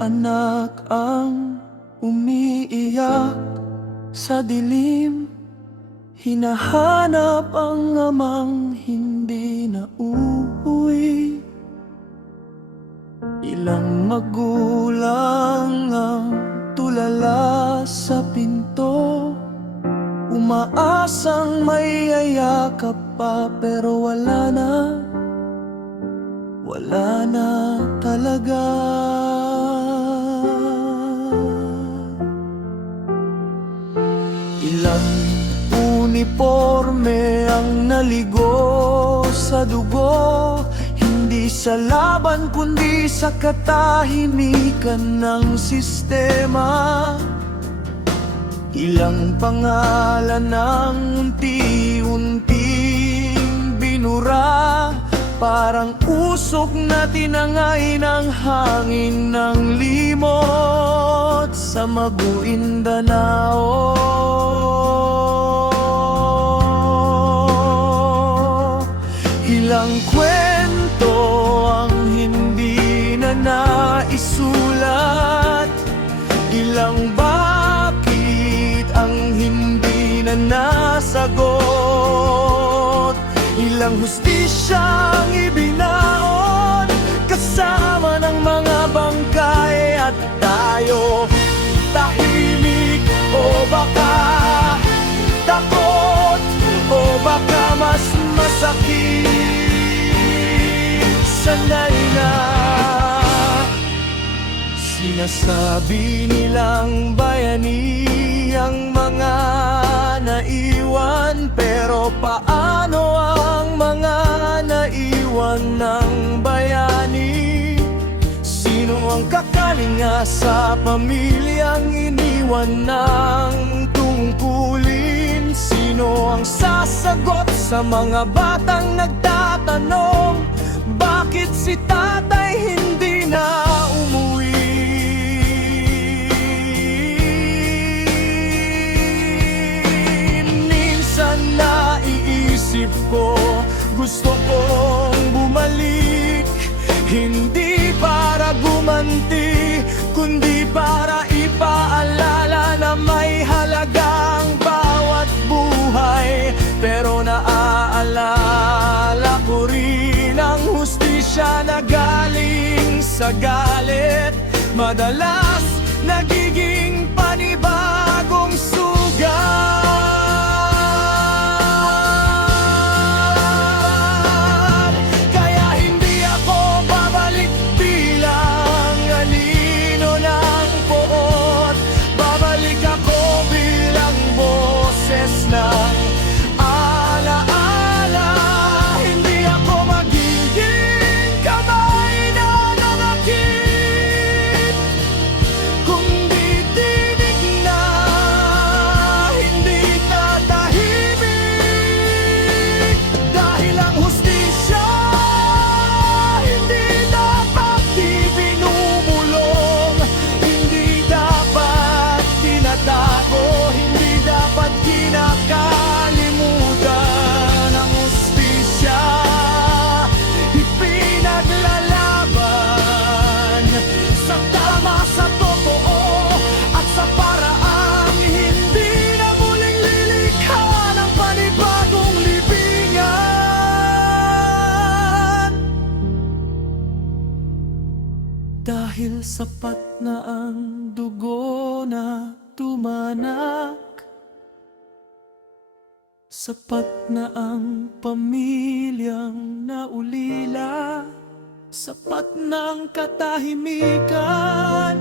anak ang umiiyak sa dilim. Hinahanap ang amang hindi na uuwi. Ilang magulang ang tulala sa pinto, umaasang may yayakap pa, pero wala na talaga. Ilang uniforme ang naligo sa dugo, hindi sa laban kundi sa katahimikan ng sistema. Ilang pangalan ang unti-unting binura, parang usok na tinangay ng hangin ng limot sa Maguindanao. Ilang kwento ang hindi na naisulat, ilang bakit ang hindi na nasagot, ilang hustisyang ibinaon kasama ng mga bangkay. At tayo tahimik o baka takot, o baka mas masakit, sanay na. Sinasabi nilang bayani ang mga naiwan, pero paano ang mga naiwan ng bayani? Sino ang kakalinga sa pamilyang iniwan ng tungkulin? Sino ang sasagot sa mga batang nagtatanong, bakit si tatay hindi na umuwi? Minsan naiisip ko, gusto kong bumalik, hindi para gumanti, kundi para ipaalala na may halagang bawat buhay. Pero naaalala ko rin ang hustisya na galing sa galit, madalas nagiging panibagong sugat. Dahil sapat na ang dugo na tumanak, sapat na ang pamilyang naulila, sapat na ang katahimikan